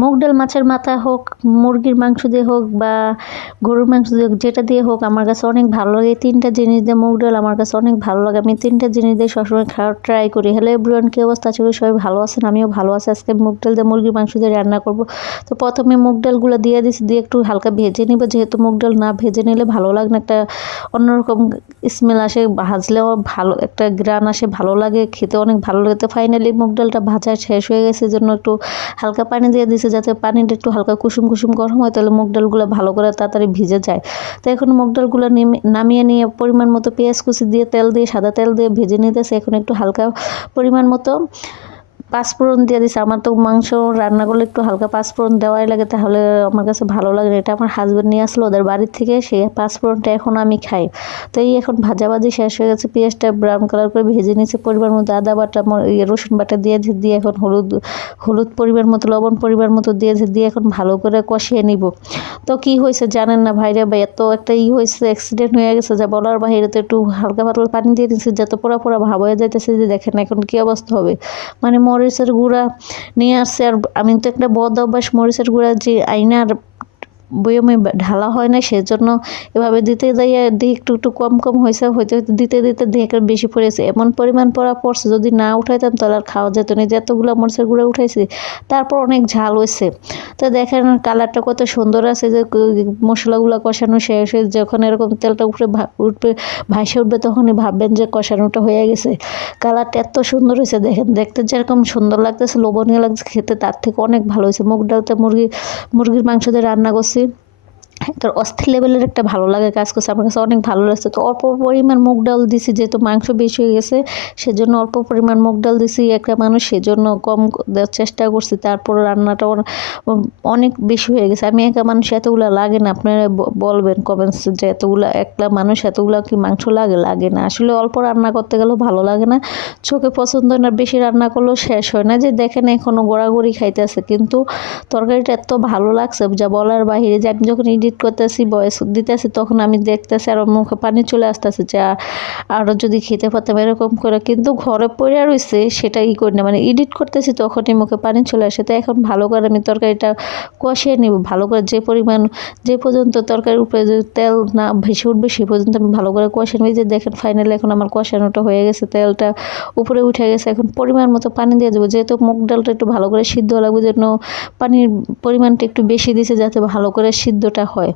মুগ ডাল মাছের মাথা হোক, মুরগির মাংস দিয়ে হোক বা গরুর মাংস দিয়ে হোক, যেটা দিয়ে হোক আমার কাছে অনেক ভালো লাগে। এই ৩টা জিনিস দিয়ে মুগ ডাল আমার কাছে অনেক ভালো লাগে। আমি ৩টা জিনিস দিয়ে সবসময় খাওয়ার ট্রাই করি। হ্যালো এভরিওয়ান, কি অবস্থা? আশা করি সবাই ভালো আছেন। আমিও ভালো আছি। আজকে মুগ ডাল দিয়ে মুরগির মাংস দিয়ে রান্না করব। তো প্রথমে মুগ ডালগুলো দিয়ে দিচ্ছি, দিয়ে একটু হালকা ভেজে নিব, যেহেতু মুগ ডাল না ভেজে নিলে ভালো লাগে না, একটা অন্যরকম স্মেল আসে, ভাজলেও ভালো একটা গ্রান আসে, ভালো লাগে খেতে, অনেক ভালো লাগে। তো ফাইনালি মুগ ডালটা ভাজা শেষ হয়ে গেছে, জন্য একটু হালকা পানি দিয়ে দিয়েছে, যাতে পানিটা একটু হালকা কুসুম কুসুম গরম হয়, তাহলে মুগ ডালগুলো ভালো করে তাড়াতাড়ি ভিজে যায়। তো এখন মুগ ডালগুলো নামিয়ে নিয়ে পরিমাণ মতো পেঁয়াজ কুচি দিয়ে, তেল দিয়ে, সাদা তেল দিয়ে ভেজে নিতেছে। এখন একটু হালকা পরিমাণ মতো পাঁচফোড়ন দিয়ে দিছে। আমার তো মাংস রান্না করলে একটু হালকা পাঁচফোড়ন দেওয়াই লাগে, তাহলে আমার কাছে ভালো লাগে। এটা আমার হাজব্যান্ড নিয়ে আসলো ওদের বাড়ির থেকে, সেই পাঁচফোড়নটা এখন আমি খাই। তো এই এখন ভাজাভাজি শেষ হয়ে গেছে, পেঁয়াজটা ব্রাউন কালার করে ভেজে নিয়েছে। পরিমাণ মতো আদা বাটা, রসুন বাটা দিয়ে এখন হলুদ পরিমাণ মতো, লবণ পরিমাণ মতো দিয়ে এখন ভালো করে কষিয়ে নিব। তো কি হয়েছে জানেন না ভাইরা ভাই, এত একটা হয়েছে, অ্যাক্সিডেন্ট হয়ে গেছে যা বলার বাইরে। তো একটু হালকা পাতলা পানি দিয়ে দিচ্ছে, যত পোড়া পোড়া ভাব হয়ে যাইতেছে, যে দেখেন এখন কি অবস্থা হবে। মানে মরিচের গুঁড়া নিয়ে আসছে, আর আমি তো একটা বদ অভ্যাস, মরিচের গুঁড়া যে আইনার বয়মে ঢালা হয় না, সেজন্য এভাবে দিতে যাইয়া দিয়ে একটু একটু কম কম হয়েছে, হইতে হইতে দিতে দিতে দিয়ে বেশি পড়েছে। এমন পরিমাণ পড়ছে, যদি না উঠাইতাম তাহলে আর খাওয়া যেত না। যতগুলো মরিচের গুঁড়া উঠাইছি, তারপর অনেক ঝাল হয়েছে। তো দেখেন কালারটা কত সুন্দর আছে, যে মশলাগুলো কষানো শেষ হয়ে যখন এরকম তেলটা উঠবে ভাসে উঠবে, তখনই ভাববেন যে কষানোটা হয়ে গেছে। কালারটা এত সুন্দর হয়েছে, দেখেন দেখতে যেরকম সুন্দর লাগতেছে, লোভনীয় লাগছে, খেতে তার থেকে অনেক ভালো হয়েছে। মুগ ডালতে মুরগির মাংস দিয়ে রান্না করছি, তোর অস্থির লেভেলের একটা ভালো লাগে কাজ করছে, আমার কাছে অনেক ভালো লাগছে। তো অল্প পরিমাণ মুগ ডাল দিছি, যেহেতু মাংস বেশি হয়ে গেছে, সেজন্য অল্প পরিমাণ মুগ ডাল দিছি একটা মানুষ, সেজন্য কম দেওয়ার চেষ্টা করছি। তারপর রান্নাটা অনেক বেশি হয়ে গেছে। আমি একা মানুষ, এতগুলো লাগে না। আপনারা বলবেন কমেন্টস যে এতগুলো একটা মানুষ এতগুলো কি মাংস লাগে না। আসলে অল্প রান্না করতে গেলেও ভালো লাগে না, চোখে পছন্দ হয় না, বেশি রান্না করলেও শেষ হয় না। যে দেখেন এখনও গড়াগড়ি খাইতেছে, কিন্তু তরকারিটা এত ভালো লাগছে যা বলার বাহিরে। যে আমি যখন এডিট করতেছি, ভয়েস দিতেছি, তখন আমি দেখতেছি আর মুখে পানি চলে আসতেছে, যা আরও যদি খেতে পারতাম এরকম করে, কিন্তু ঘরে পড়ে রয়েছে সেটা করি না, মানে এডিট করতেছি তখনই মুখে পানি চলে আসে। তো এখন ভালো করে আমি তরকারিটা কষিয়ে নিব, ভালো করে যে পর্যন্ত তরকারির উপরে তেল না ভেসে উঠবে, সে পর্যন্ত আমি ভালো করে কষিয়ে নিই। যে দেখেন ফাইনালি এখন আমার কষানোটা হয়ে গেছে, তেলটা উপরে উঠে গেছে। এখন পরিমাণ মতো পানি দিয়ে দেবো, যেহেতু মুগ ডালটা একটু ভালো করে সিদ্ধ লাগবে, জন্য পানির পরিমাণটা একটু বেশি দিছে, যাতে ভালো করে সিদ্ধটা হয়।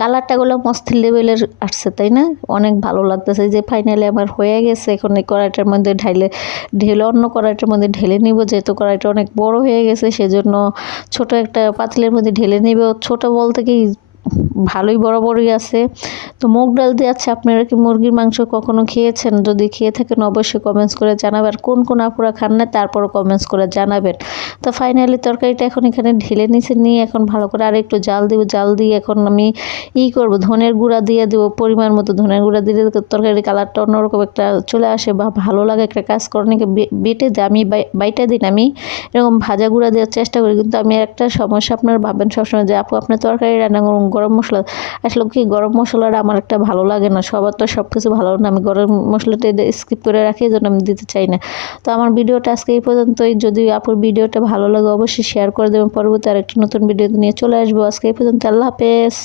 কালারটা গুলো অস্থির লেভেলের আসছে, তাই না? অনেক ভালো লাগতেছে। যে ফাইনালি আমার হয়ে গেছে। এখন এই কড়াইটার মধ্যে ঢেলে অন্য কড়াইটার মধ্যে ঢেলে নিব, যেহেতু কড়াইটা অনেক বড় হয়ে গেছে, সেজন্য ছোট একটা পাতিলের মধ্যে ঢেলে নিব। ছোট বলতে কি ভালোই বড়ই আছে। তো মুগ ডাল দিয়ে আছে। আপনারা কি মুরগির মাংস কখনো খেয়েছেন? যদি খেয়ে থাকেন অবশ্যই কমেন্টস করে জানাবেন। কোন কোন আপুরা খান না, তারপরও কমেন্টস করে জানাবেন। তো ফাইনালি তরকারিটা এখন এখানে ঢেলে নিয়ে এখন ভালো করে আর একটু জাল দিব। জাল দিয়ে এখন আমি করব, ধনের গুঁড়া দিয়ে দেবো পরিমাণ মতো। ধনের গুঁড়া দিলে তরকারির কালারটা অন্যরকম একটা চলে আসে, বা ভালো লাগে একটা কাজ করে। অনেকে বেটে দেয়, আমি বাইটা দিন আমি এরকম ভাজা গুঁড়া দেওয়ার চেষ্টা করি। কিন্তু আমি একটা সমস্যা, আপনারা ভাববেন সবসময় যে আপু আপনার তরকারি রান্না করুন গরম মশলা, আসলে কি গরম মশলাটা আমার একটা ভালো লাগে না। সবার তো সব কিছু ভালো না, আমি গরম মশলাটা স্কিপ করে রাখি, এই জন্য আমি দিতে চাই না। তো আমার ভিডিওটা আজকে এই পর্যন্তই। যদি আপুর ভিডিওটা ভালো লাগে অবশ্যই শেয়ার করে দেবেন। পরবর্তী আরেকটা নতুন ভিডিও নিয়ে চলে আসবো। আজকে এই পর্যন্ত, আল্লাহ হাফেজ।